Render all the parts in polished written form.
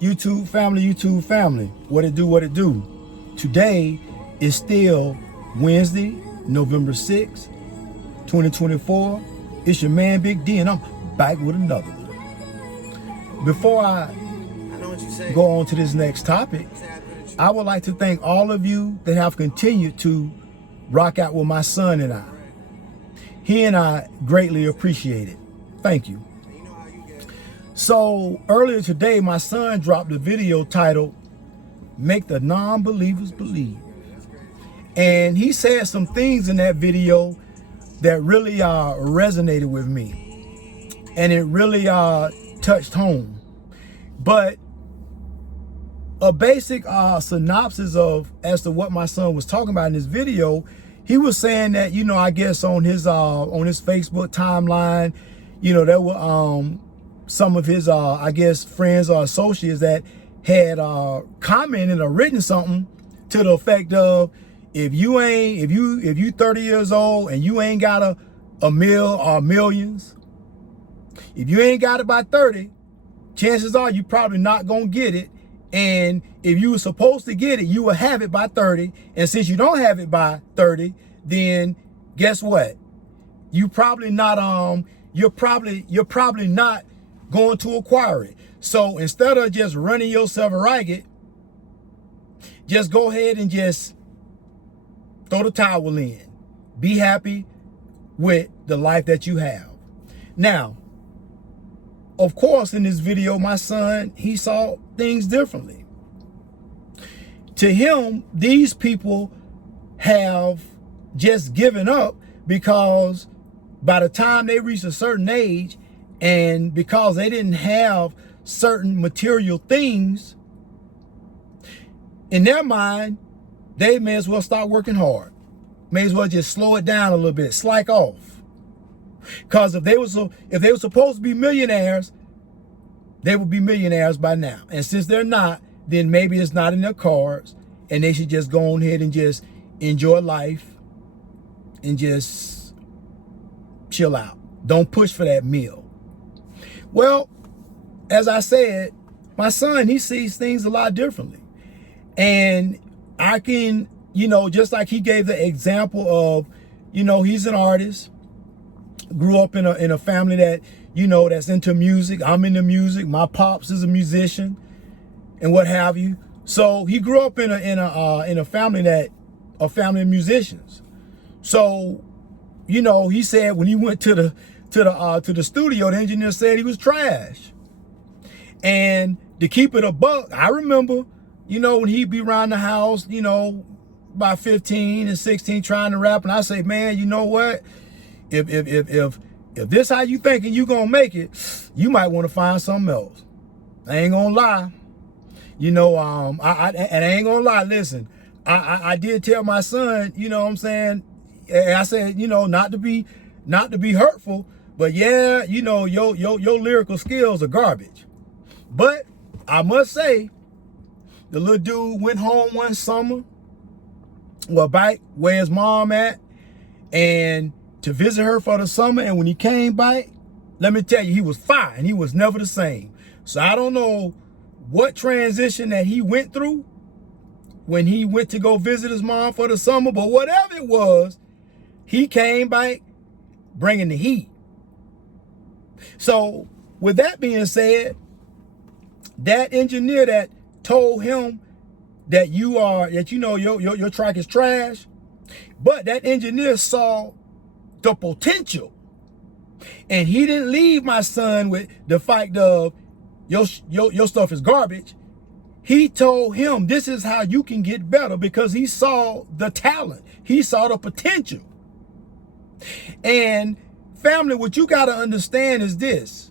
YouTube family, what it do? Today is still Wednesday, November 6th, 2024. It's your man Big D, and I'm back with another one. Before I go on to this next topic, I would like to thank all of you that have continued to rock out with my son and I. He and I greatly appreciate it. Thank you. So earlier today, my son dropped a video titled, "Make the Non-Believers Believe." And he said some things in that video that really resonated with me. And it really touched home. But a basic synopsis of as to what my son was talking about in this video, he was saying that, I guess on his Facebook timeline, there were some of his I guess friends or associates that had commented or written something to the effect of, if you 30 years old and you ain't got a mill or millions, if you ain't got it by 30, chances are you probably not gonna get it. And if you were supposed to get it, you will have it by 30. And since you don't have it by 30, then guess what? You're probably not going to acquire it. So instead of just running yourself ragged, just go ahead and just throw the towel in. Be happy with the life that you have. Now, of course, in this video, my son, he saw things differently. To him, these people have just given up because by the time they reach a certain age, and because they didn't have certain material things, in their mind, they may as well start working hard. May as well just slow it down a little bit, slack off. Because if they were supposed to be millionaires, they would be millionaires by now. And since they're not, then maybe it's not in their cards, and they should just go on ahead and just enjoy life and just chill out. Don't push for that meal. Well, as I said, my son, he sees things a lot differently. And I can, just like he gave the example of, he's an artist, grew up in a family that, that's into music. I'm into music. My pops is a musician and what have you. So he grew up in a family of musicians. So, he said when he went to the studio, the engineer said he was trash. And to keep it a buck, I remember, when he'd be around the house, by 15 and 16 trying to rap, and I say, man, you know what? If this how you thinking you gonna make it, you might want to find something else. I ain't gonna lie. I ain't gonna lie, listen, I did tell my son, what I'm saying? I said, not to be hurtful, but yeah, your lyrical skills are garbage. But I must say, the little dude went home one summer, back where his mom at, and to visit her for the summer. And when he came back, let me tell you, he was fine. He was never the same. So I don't know what transition that he went through when he went to go visit his mom for the summer, but whatever it was, he came back bringing the heat. So with that being said, that engineer that told him that your track is trash, but that engineer saw the potential, and he didn't leave my son with the fact of your stuff is garbage. He told him this is how you can get better, because he saw the talent, he saw the potential. And family, what you got to understand is this: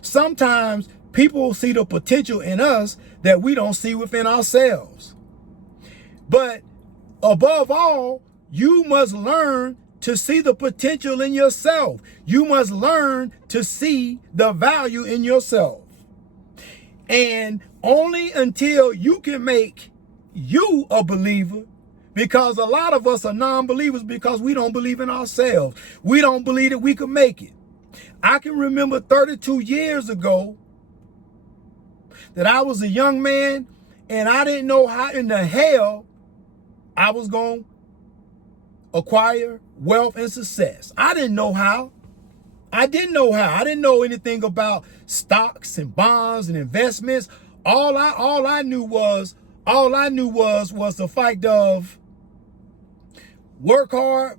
sometimes people see the potential in us that we don't see within ourselves. But above all, you must learn to see the potential in yourself. You must learn to see the value in yourself. And only until you can make you a believer, because a lot of us are non-believers because we don't believe in ourselves. We don't believe that we can make it. I can remember 32 years ago, that I was a young man and I didn't know how in the hell I was going to acquire wealth and success. I didn't know how. I didn't know how. I didn't know anything about stocks and bonds and investments. All I knew was the fact of work hard,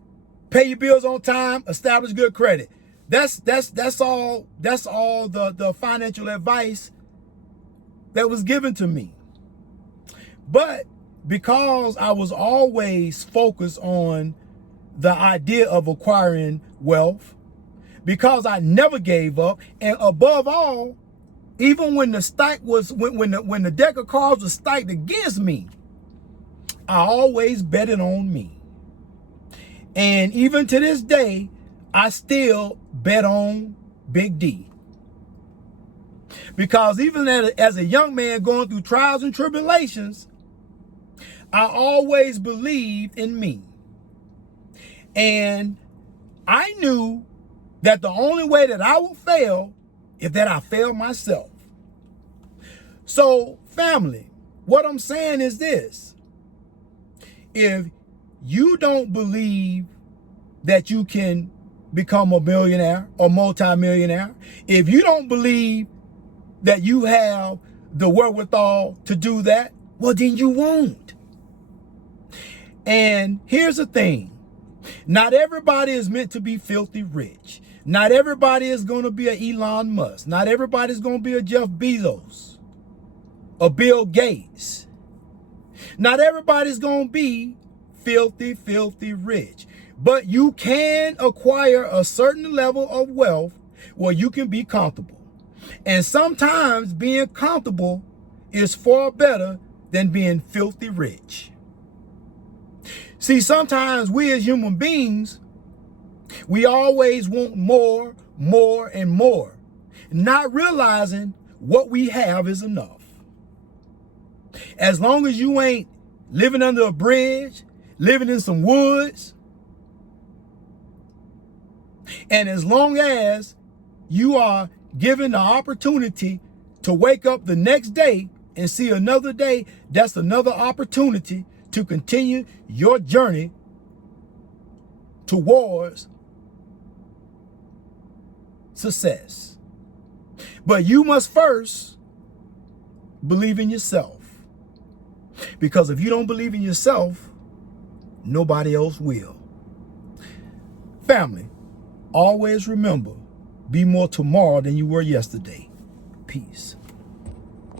pay your bills on time, establish good credit. That's all the financial advice that was given to me. But because I was always focused on the idea of acquiring wealth, because I never gave up, and above all, even when the stack was when the deck of cards was stacked against me, I always betted on me. And even to this day, I still bet on Big D. Because even as a young man going through trials and tribulations, I always believed in me. And I knew that the only way that I would fail is that I fail myself. So, family, what I'm saying is this. If you don't believe that you can become a billionaire or multimillionaire, if you don't believe that you have the wherewithal to do that, well, then you won't. And here's the thing. Not everybody is meant to be filthy rich. Not everybody is going to be an Elon Musk. Not everybody is going to be a Jeff Bezos, a Bill Gates. Not everybody's going to be filthy rich. But you can acquire a certain level of wealth where you can be comfortable. And sometimes being comfortable is far better than being filthy rich. See, sometimes we as human beings, we always want more, and more, not realizing what we have is enough. As long as you ain't living under a bridge, living in some woods, and as long as you are given the opportunity to wake up the next day and see another day, that's another opportunity to continue your journey towards success. But you must first believe in yourself. Because if you don't believe in yourself, nobody else will. Family, always remember, be more tomorrow than you were yesterday. Peace.